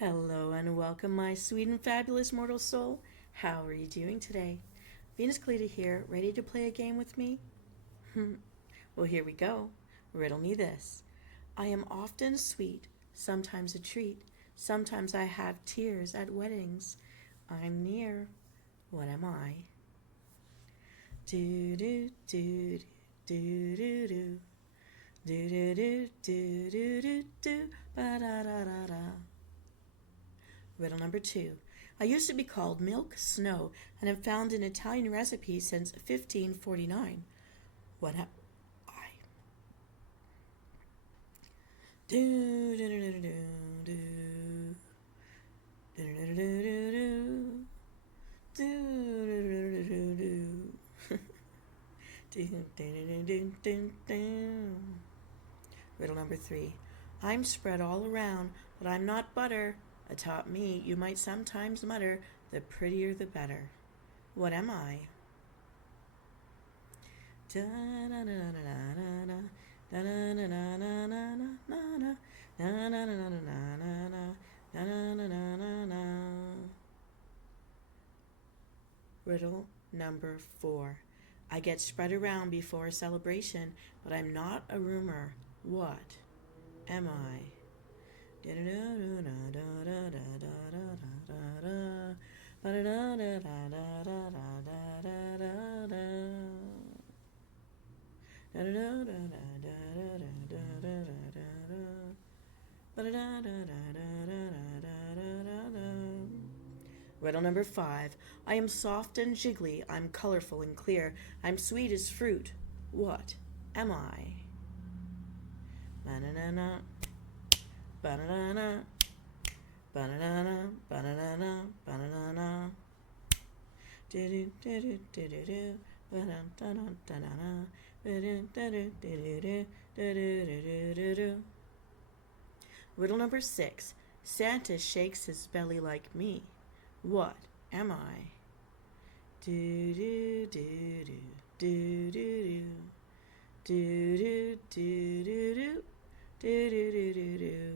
Hello and welcome, my sweet and fabulous mortal soul. How are you doing today? Venus Cleta here, ready to play a game with me? Well, here we go. Riddle me this. I am often sweet, sometimes a treat. Sometimes I have tears at weddings. I'm near. What am I? Do do do do do do do do do do do do do ba da da da da. Riddle number 2. I used to be called milk snow and have found an Italian recipe since 1549. What have I? Do do do do do do do do do do. Riddle number 3. I'm spread all around, but I'm not butter. Atop me, you might sometimes mutter, the prettier the better. What am I? Riddle number 4. I get spread around before a celebration, but I'm not a rumor. What am I? Riddle number 5. I am soft and jiggly. I'm colorful and clear. I'm sweet as fruit. What am I? Banana, banana, banana, banana, banana. Do do do do do do do. Riddle number 6. Santa shakes his belly like me. What am I? Do do do do do do do do do do do do do do do do.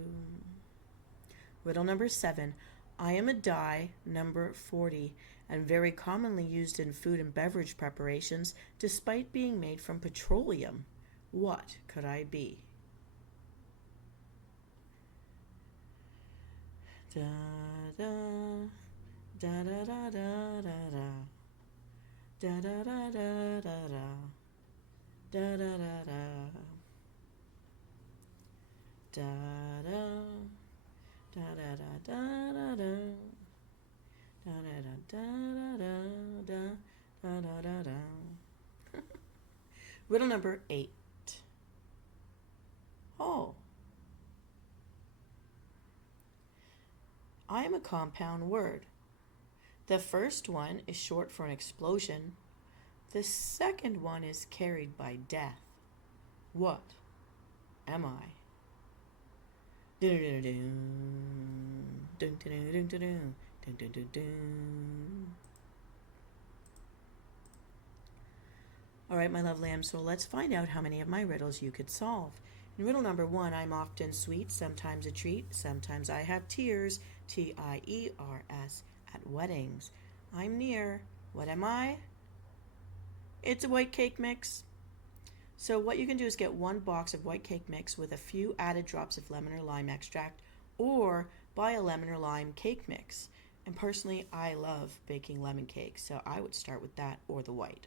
Riddle number 7. I am a dye, number 40, and very commonly used in food and beverage preparations, despite being made from petroleum. What could I be? Da da da da da da da da da da da da da da da da da da da. Da da da da da da da da da da da da da da. Riddle number 8. Oh. I am a compound word. The first one is short for an explosion. The second one is carried by death. What am I? All right, my love lamb, so let's find out how many of my riddles you could solve. In riddle number 1, I'm often sweet, sometimes a treat, sometimes I have tears, T-I-E-R-S, at weddings. I'm near. What am I? It's a white cake mix. So what you can do is get 1 box of white cake mix with a few added drops of lemon or lime extract, or buy a lemon or lime cake mix. And personally, I love baking lemon cake, so I would start with that or the white.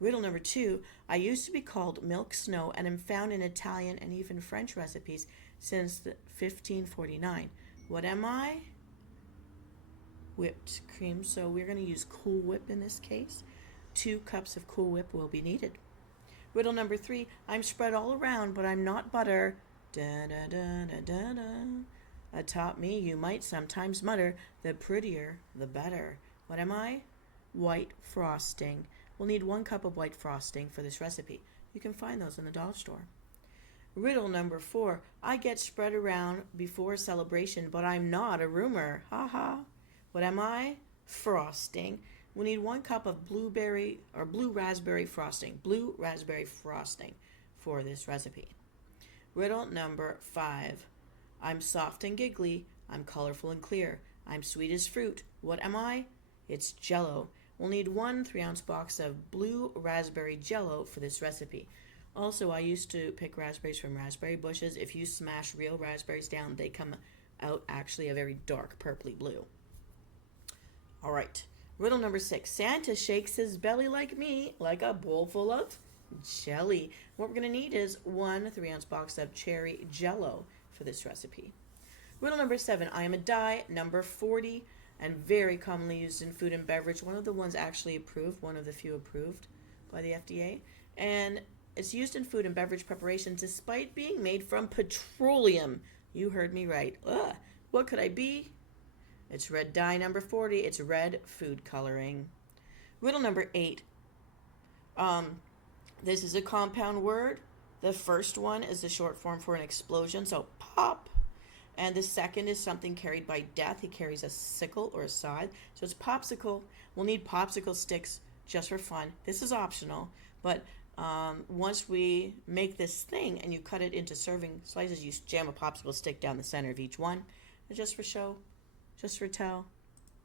Riddle number 2, I used to be called milk snow and am found in Italian and even French recipes since 1549. What am I? Whipped cream, so we're going to use Cool Whip in this case. 2 cups of Cool Whip will be needed. Riddle number 3, I'm spread all around, but I'm not butter. Da da da da da da. Atop me, you might sometimes mutter, the prettier, the better. What am I? White frosting. We'll need 1 cup of white frosting for this recipe. You can find those in the dollar store. Riddle number 4, I get spread around before a celebration, but I'm not a rumor. Ha ha. What am I? Frosting. We need 1 cup of blue raspberry frosting for this recipe. Riddle number 5. I'm soft and giggly. I'm colorful and clear. I'm sweet as fruit. What am I? It's Jell-O. We'll need 1 3-ounce box of blue raspberry Jell-O for this recipe. Also, I used to pick raspberries from raspberry bushes. If you smash real raspberries down, they come out actually a very dark purpley blue. All right. Riddle number 6. Santa shakes his belly like me, like a bowl full of jelly. What we're going to need is 1 3-ounce box of cherry Jell-O for this recipe. Riddle number 7. I am a dye, number 40, and very commonly used in food and beverage. One of the ones actually approved, one of the few approved by the FDA. And it's used in food and beverage preparations despite being made from petroleum. You heard me right. Ugh. What could I be? It's red dye number 40. It's red food coloring. Riddle number 8. This is a compound word. The first one is the short form for an explosion, so pop. And the second is something carried by death. He carries a sickle or a scythe. So it's popsicle. We'll need popsicle sticks just for fun. This is optional, but once we make this thing and you cut it into serving slices, you jam a popsicle stick down the center of each one. And just for show, just for tell,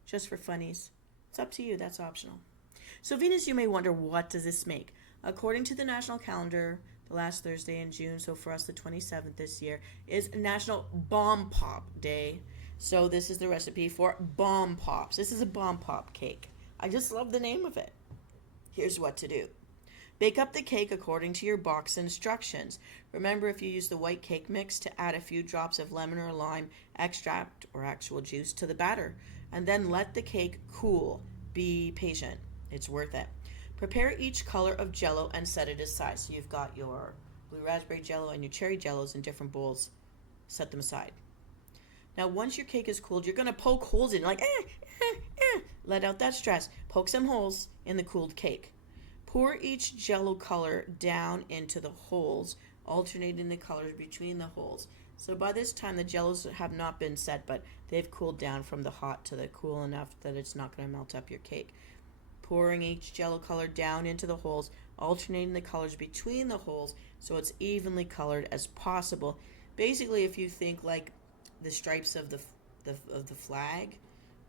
just for funnies. It's up to you. That's optional. So Venus, you may wonder, what does this make? According to the national calendar, the last Thursday in June, so for us the 27th this year, is National Bomb Pop Day. So this is the recipe for bomb pops. This is a bomb pop cake. I just love the name of it. Here's what to do. Bake up the cake according to your box instructions. Remember, if you use the white cake mix, to add a few drops of lemon or lime extract or actual juice to the batter. And then let the cake cool. Be patient. It's worth it. Prepare each color of Jell-O and set it aside. So you've got your blue raspberry Jell-O and your cherry Jell-Os in different bowls. Set them aside. Now, once your cake is cooled, you're going to poke holes in it, Let out that stress. Poke some holes in the cooled cake. Pour each Jell-O color down into the holes, alternating the colors between the holes. So by this time, the Jell-Os have not been set, but they've cooled down from the hot to the cool enough that it's not going to melt up your cake. Pouring each Jell-O color down into the holes, alternating the colors between the holes so it's evenly colored as possible. Basically, if you think like the stripes of the flag,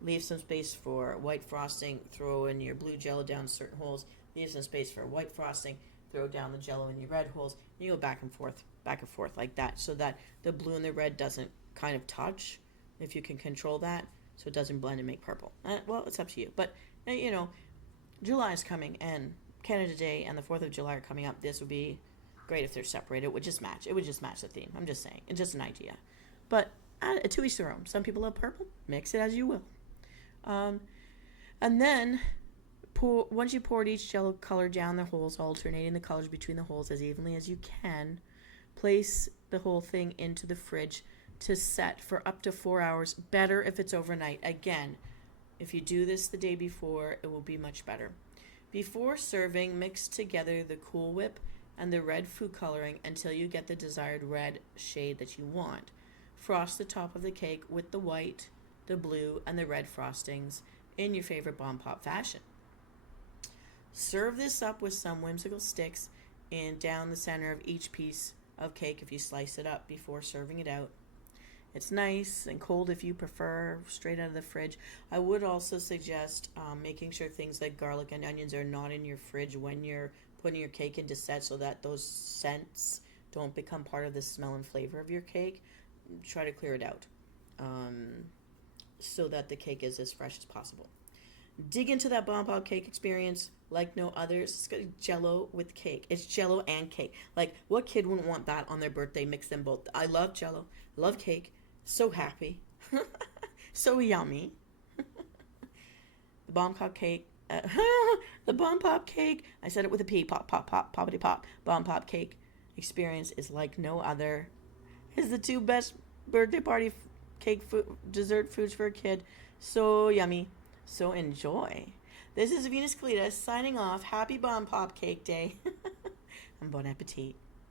leave some space for white frosting, throw in your blue Jell-O down certain holes, leave some space for white frosting, throw down the Jell-O in your red holes, and you go back and forth like that, so that the blue and the red doesn't kind of touch, if you can control that, so it doesn't blend and make purple. Well, it's up to you. But, July is coming, and Canada Day and the 4th of July are coming up. This would be great if they're separated. It would just match the theme. I'm just saying. It's just an idea. But to each their own. Some people love purple. Mix it as you will. And then, once you poured each Jell-O color down the holes, alternating the colors between the holes as evenly as you can, place the whole thing into the fridge to set for up to 4 hours. Better if it's overnight. Again, if you do this the day before, it will be much better. Before serving, mix together the Cool Whip and the red food coloring until you get the desired red shade that you want. Frost the top of the cake with the white, the blue, and the red frostings in your favorite bomb pop fashion. Serve this up with some whimsical sticks and down the center of each piece of cake if you slice it up before serving it out. It's nice and cold if you prefer, straight out of the fridge. I would also suggest making sure things like garlic and onions are not in your fridge when you're putting your cake into set, so that those scents don't become part of the smell and flavor of your cake. Try to clear it out so that the cake is as fresh as possible. Dig into that bomb pop cake experience like no other. It's got Jell-O with cake. It's Jell-O and cake. Like, what kid wouldn't want that on their birthday? Mix them both. I love Jell-O. Love cake. So happy. So yummy. The bomb pop cake. The bomb pop cake. I said it with a P. Pop, pop, pop, poppity-pop. Bomb pop cake experience is like no other. It's the 2 best birthday party cake food, dessert foods for a kid. So yummy. So enjoy. This is Venus Calidas signing off. Happy Bomb Pop Cake Day. And bon appetit.